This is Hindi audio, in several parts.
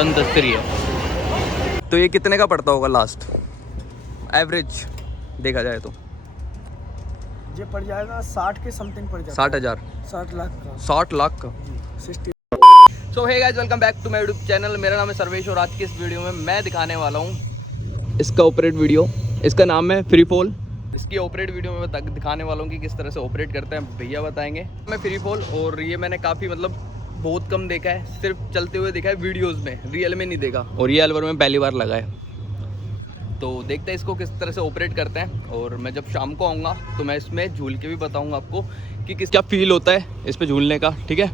उड़न दस्तरी है। तो ये कितने का पड़ता होगा लास्ट एवरेज देखा जाए तो? ये पड़ जाएगा 60 के समथिंग पड़ जाएगा। 60,000 60 लाख का। 60 लाख का। 60। So hey guys, welcome back to my YouTube channel. मेरा नाम है सर्वेश और आज की इस वीडियो में मैं दिखाने वाला हूँ इसका ऑपरेट वीडियो। इसका नाम है फ्री फॉल। इसकी ऑपरेट वीडियो में दिखाने वाला हूँ कि किस तरह से ऑपरेट करते हैं, भैया बताएंगे। मैं फ्री फॉल और ये मैंने काफ़ी बहुत कम देखा है, सिर्फ चलते हुए देखा है वीडियोस में, रियल में नहीं देखा। और ये अलवर में पहली बार लगा है, तो देखते हैं इसको किस तरह से ऑपरेट करते हैं। और मैं जब शाम को आऊँगा तो मैं इसमें झूल के भी बताऊँगा आपको कि क्या फील होता है इस पर झूलने का, ठीक है?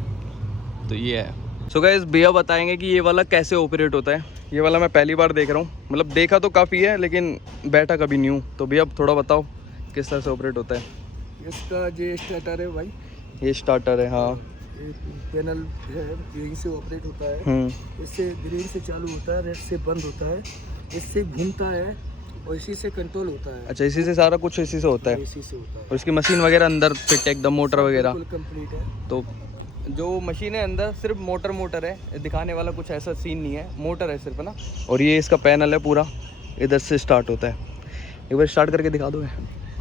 तो ये है। सो गाइस, भैया बताएंगे कि ये वाला कैसे ऑपरेट होता है। ये वाला मैं पहली बार देख रहा हूँ, देखा तो काफ़ी है लेकिन बैठा कभी नहीं हूँ। तो भैया थोड़ा बताओ किस तरह से ऑपरेट होता है। इसका ये स्टार्टर है भाई, ये स्टार्टर है। हाँ, पैनल है, यहीं से ऑपरेट होता है। इससे ग्रीन से चालू होता है, रेड से बंद होता है, इससे घूमता है और इसी से कंट्रोल होता है। अच्छा, इसी से सारा कुछ इसी से होता है? इसी से होता है। और इसकी मशीन वगैरह अंदर फिट है एकदम, मोटर वगैरह कंप्लीट है। तो जो मशीन है अंदर सिर्फ मोटर है, दिखाने वाला कुछ ऐसा सीन नहीं है, मोटर है सिर्फ, है ना। और ये इसका पैनल है पूरा, इधर से स्टार्ट होता है। एक बार स्टार्ट करके दिखा दो।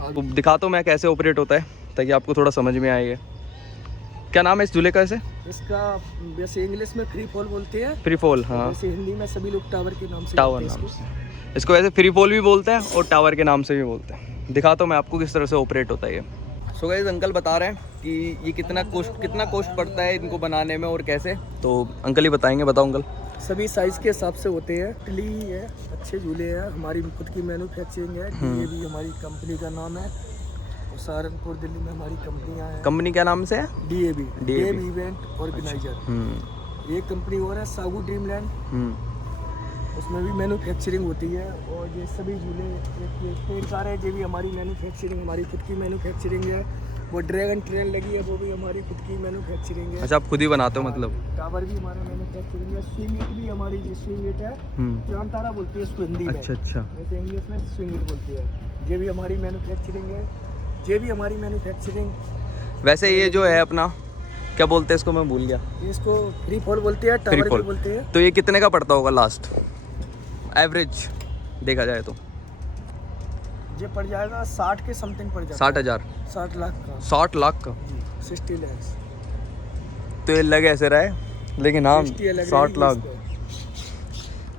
तो दिखाता हूँ मैं कैसे ऑपरेट होता है ताकि आपको थोड़ा समझ में आएगा। क्या नाम है इस झूले का? इसका वैसे इंग्लिश में फ्री फॉल बोलते हैं। फ्री फॉल, हाँ। वैसे हिंदी में सभी लोग टावर के नाम से, टावर नाम से इसको वैसे फ्री फॉल भी बोलते हैं और टावर के नाम से भी बोलते हैं। दिखाता हूँ मैं आपको किस तरह से ऑपरेट होता है ये। सो गाइस, अंकल बता रहे हैं कि ये कितना कॉस्ट पड़ता है इनको बनाने में और कैसे। तो अंकल ही बताएंगे, बताओ अंकल। सभी साइज के हिसाब से होते हैं। इटली है, अच्छे झूले हैं, हमारी खुद की मैन्युफैक्चरिंग है। ये भी हमारी कंपनी का नाम है। और सहारनपुर दिल्ली में हमारी कंपनियां हैं। कंपनी क्या नाम से है? DAB event organiser. ये कंपनी और है सागू ड्रीमलैंड, उसमें भी मैन्युफैक्चरिंग होती है। और ये सभी झूले कार है, ये भी हमारी मैन्युफैक्चरिंग, हमारी खुद की मैन्युफैक्चरिंग है। वो ड्रैगन ट्रेन लगी है, वो भी हमारी खुद की मैन्युफैक्चरिंग है। अच्छा, आप खुद ही बनाते हो मतलब? टावर भी हमारा मैन्युफैक्चरिंग है। स्विंग इट भी हमारी, जो स्विंग इट है, चांद तारा बोलती है इसको हिंदी में। अच्छा। वैसे इंग्लिश में स्विंग इट बोलती है। ये भी हमारी मैन्युफैक्चरिंग है, ये भी हमारी मैन्युफैक्चरिंग। वैसे ये जो है अपना क्या बोलते हैं इसको, मैं भूल गया। इसको फ्री फॉल बोलते हैं, टावर भी बोलते हैं। तो ये कितने का पड़ता होगा लास्ट एवरेज देखा जाए तो? ये पड़ जाएगा 60 के समथिंग पड़ जाएगा। 60,000 60 लाख का। 60 लाख का? 60 lakhs। तो ये लग ऐसे रहा है, लेकिन हाँ 60 लाख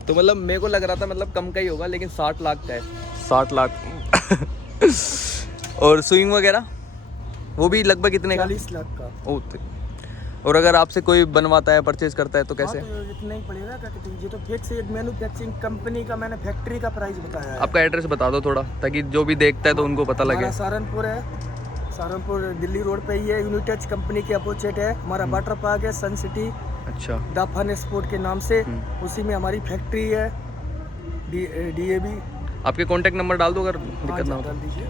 तो मेरे को लग रहा था कम का ही होगा, लेकिन 60 लाख का है। 60 लाख और स्विंग वगैरह वो भी लगभग कितने का? 40 लाख का। और अगर आपसे कोई बनवाता है, परचेज करता है तो कैसे? तो इतना ही पड़ेगा। ये तो फिक्स एक मैन्युफैक्चरिंग कंपनी का, मैंने फैक्ट्री का प्राइस बताया है। आपका एड्रेस बता दो थोड़ा, ताकि जो भी देखता है तो उनको पता लगे। सहारनपुर है, सहारनपुर दिल्ली रोड पे ही है। यूनिटेच कंपनी के अपोजिट है हमारा वाटर पार्क है, सन सिटी। अच्छा। द फन स्पोर्ट के नाम से, उसी में हमारी फैक्ट्री है। DAB। आपके कॉन्टेक्ट नंबर डाल दो अगर दिक्कत ना हो। डाल दीजिए।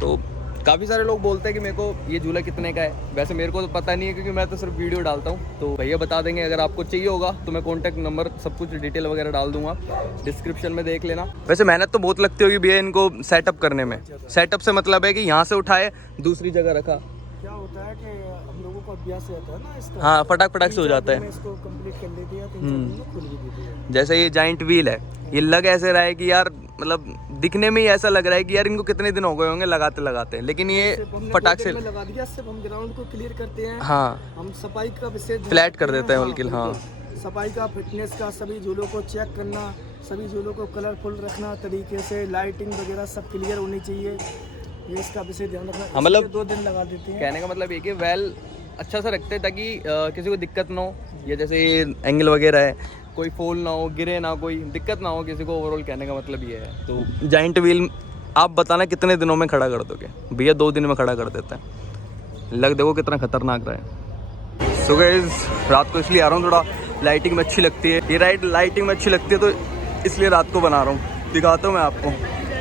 तो काफ़ी सारे लोग बोलते हैं कि मेरे को ये झूला कितने का है। वैसे मेरे को तो पता नहीं है, क्योंकि मैं तो सिर्फ वीडियो डालता हूँ। तो भैया बता देंगे, अगर आपको चाहिए होगा तो मैं कॉन्टैक्ट नंबर सब कुछ डिटेल वगैरह डाल दूंगा, डिस्क्रिप्शन में देख लेना। वैसे मेहनत तो बहुत लगती होगी भैया इनको सेटअप करने में। सेटअप से मतलब है कि यहाँ से उठाए दूसरी जगह रखा। क्या होता है कि हम लोगों को अभ्यास रहता है ना इसका। हाँ, फटाक से हो जाता है। इसको कंप्लीट कर लेते हैं। जैसे ये जाइंट व्हील है, ये लग ऐसे रहा है कि यार दिखने में ही ऐसा लग रहा है कि यार इनको कितने दिन हो गए होंगे लगाते, लेकिन ये फटाक से लगा दिया। सिर्फ हम ग्राउंड को क्लियर करते हैं। हाँ, हम सफाई का विशेष फ्लैट कर देते हैं बिल्कुल। हाँ, सफाई का, फिटनेस का, सभी झूलों को चेक करना, सभी झूलों को कलरफुल रखना तरीके से, लाइटिंग वगैरह सब क्लियर होनी चाहिए, ये इसका विशेष ध्यान रखना। 2 दिन लगा देते हैं। कहने का मतलब ये कि वेल अच्छा सा रखते हैं ताकि किसी को दिक्कत ना हो। ये जैसे एंगल वगैरह है, कोई फॉल ना हो, गिरे ना, कोई दिक्कत ना हो किसी को। ओवरऑल कहने का मतलब ये है। तो जाइंट व्हील आप बताना कितने दिनों में खड़ा कर दोगे? भैया 2 दिन में खड़ा कर देता है। लग देखो कितना खतरनाक रहा है। सो गाइस, रात को इसलिए आ रहा हूँ, थोड़ा लाइटिंग में अच्छी लगती है। ये राइड लाइटिंग में अच्छी लगती है, तो इसलिए रात को बना रहा हूँ। दिखाता हूँ मैं आपको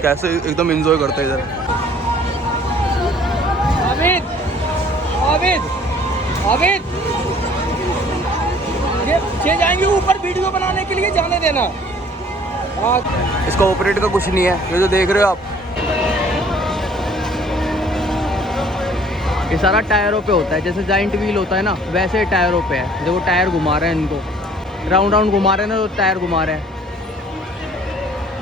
कैसे एकदम इंजॉय करते हैं इधर। आबिद ये जाएंगे ऊपर वीडियो बनाने के लिए, जाने देना। इसका ऑपरेट का कुछ नहीं है, ये जो देख रहे हो आप, ये सारा टायरों पे होता है। जैसे जाइंट व्हील होता है ना, वैसे टायरों पे है। देखो टायर घुमा रहे हैं इनको, राउंड राउंड घुमा रहे हैं ना, तो टायर घुमा रहे हैं,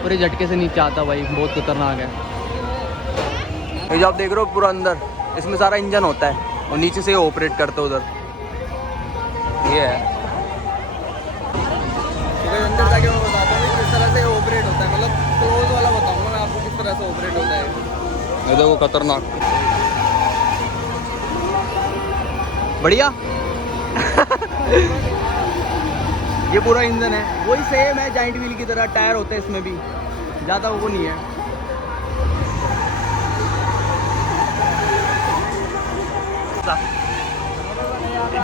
पूरे झटके से नीचे आता भाई, बहुत खतरनाक है। ये जो आप देख रहे हो पूरा अंदर, इसमें सारा इंजन होता है और नीचे से ऑपरेट करते हो उधर, ये है। तो अंदर जाके मैं बताता हूँ किस तरह से ऑपरेट होता है, मतलब क्लोज वाला बताऊँगा मैं आपको किस तरह से ऑपरेट होता है। ये देखो खतरनाक, बढ़िया। ये पूरा इंजन है, वही सेम है जाइंट व्हील की तरह, टायर होते हैं इसमें भी, ज़्यादा वो नहीं है।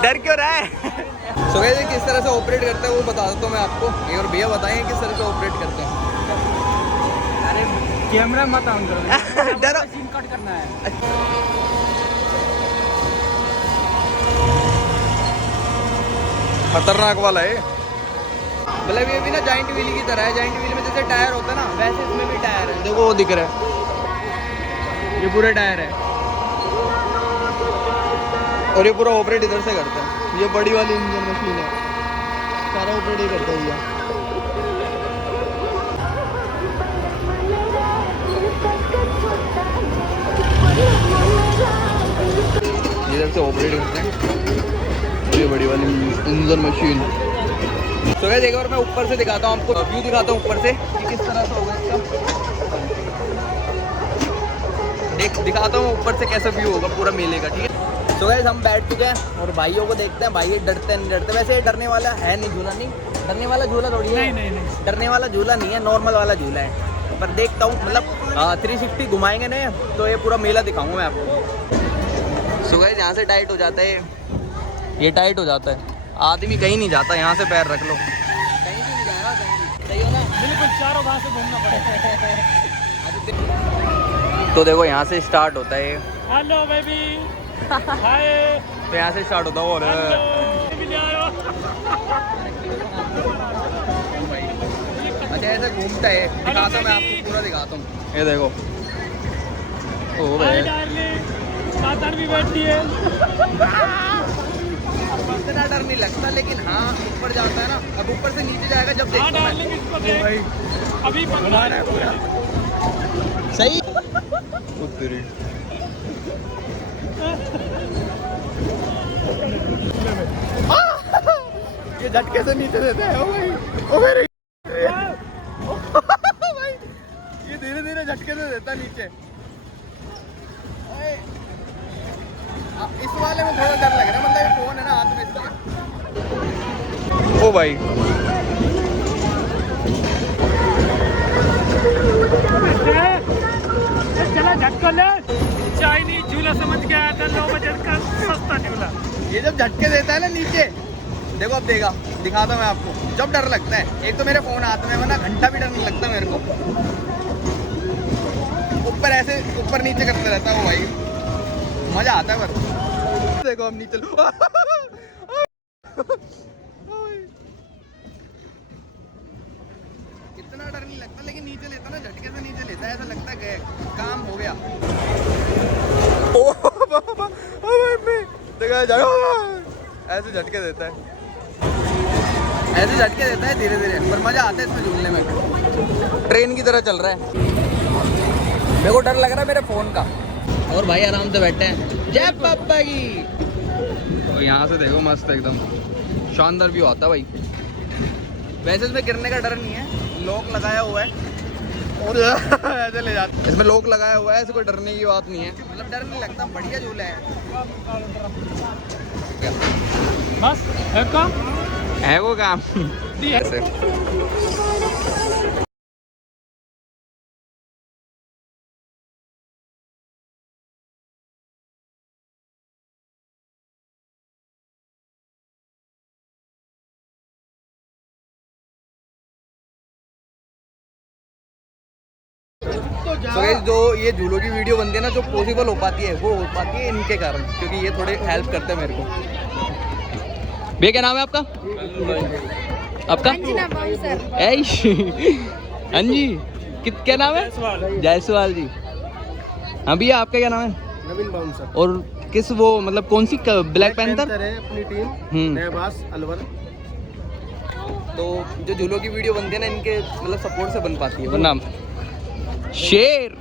डर क्यों रहा है? सो गाइस किस तरह से ऑपरेट करते हैं वो बता देता हूँ मैं आपको, एक और भैया बताएं किस तरह से ऑपरेट करते हैं। अरे कैमरा मत ऑन करो, डरो, सीन कट करना है। खतरनाक वाला है, मतलब ये भी ना जाइंट व्हील की तरह है। जाइंट व्हील में जैसे टायर होता है ना, वैसे इसमें भी टायर है, देखो वो दिख रहा है, ये पूरे टायर है। और ये पूरा ऑपरेट इधर से करता है, ये बड़ी वाली इंजन मशीन है, सारा ऑपरेट ही करता है भैया। इधर से ऑपरेट करते हैं ये बड़ी वाली इंजन मशीन। तो गाइस एक बार मैं ऊपर से दिखाता हूँ आपको, व्यू दिखाता हूँ ऊपर से कि किस तरह से होगा इसका। दिखाता हूँ ऊपर से कैसा व्यू होगा पूरा मेले का, ठीक है। तो गाइस हम बैठ चुके हैं और भाइयों को देखते हैं, भाई डरते नहीं डरते। वैसे डरने वाला है नहीं, झूला नहीं, डरने वाला झूला थोड़ी है, नहीं डरने वाला झूला नहीं है, नॉर्मल वाला झूला है। पर देखता हूँ, मतलब 360 घुमाएंगे ना तो ये पूरा मेला दिखाऊंगा मैं आपको। सो गाइस यहाँ से टाइट हो जाता है, ये टाइट हो जाता है, आदमी कहीं नहीं जाता, यहाँ से पैर रख लो, कहीं भी नहीं जाएगा, कहीं सही हो ना, बिल्कुल चारों भाग से घूमना पड़ेगा। तो देखो यहाँ से स्टार्ट होता है, हेलो बेबी, हाय, तो यहाँ से स्टार्ट होता है। और अच्छा ऐसे घूमता है, दिखाता हूँ मैं आपको, पूरा दिखाता हूँ, ये देखो। ओ भाई साधन भी बैठती है। इतना डर नहीं लगता, लेकिन हाँ ऊपर जाता है ना, अब ऊपर से नीचे जाएगा जब देखो भाई अभी घुमा रहा है पूरा सही। ये झटके से नीचे देते हैं, ओ भाई, ओ भाई, भाई ये धीरे धीरे झटके से देता नीचे। इस वाले में थोड़ा डर लग रहा है, मतलब ये फोन है ना हाथ में इसलिए। ओ भाई चला झटका ले, चाइनीज झूला समझ के आया था, 9 बजे का सस्ता झूला। ये जब झटके देता है ना नीचे, देखो अब देगा, दिखाता मैं आपको, जब डर लगता है। एक तो मेरे फोन हाथ में, वरना घंटा भी डर नहीं लगता मेरे को। ऊपर ऐसे ऊपर नीचे करते रहता है वो भाई, मजा आता है। पर देखो हम नीचे इतना डर नहीं लगता, लेकिन नीचे लेता ना, झटके से नीचे लेता है, ऐसा लगता है गए काम हो गया। ऐसे झटके देता है, ऐसे झटके देता है धीरे धीरे, पर मजा आता है इसमें झूलने में, ट्रेन की तरह चल रहा है। मेरे को डर लग रहा है मेरे फोन का। और भाई आराम से बैठे हैं, जय पापा की। तो यहाँ से देखो मस्त एकदम शानदार व्यू आता है भाई। वैसे इसमें गिरने का डर नहीं है, लॉक लगाया हुआ है और ऐसे ले जाते, इसमें लॉक लगाया हुआ है, ऐसे कोई डरने की बात नहीं है, मतलब डर नहीं लगता, बढ़िया झूला है। बस है काम, है वो काम ऐसे। तो गाइस जो ये झूलों की वीडियो बनती है ना, जो पॉसिबल हो पाती है वो हो पाती है इनके कारण, क्योंकि ये थोड़े हेल्प करते हैं मेरे को। भैया क्या नाम है आपका? आपका ऐश हाँ जी, क्या नाम है? जायसवाल जी। हाँ भैया आपका क्या नाम है? नवीन बाउंसर। और किस वो मतलब कौन सी ब्लैक पैंथर है अपनी टीम, हम्म, नेवास अलवर। तो जो झूलों की वीडियो बनती है ना इनके मतलब सपोर्ट से बन पाती है, वरना शेर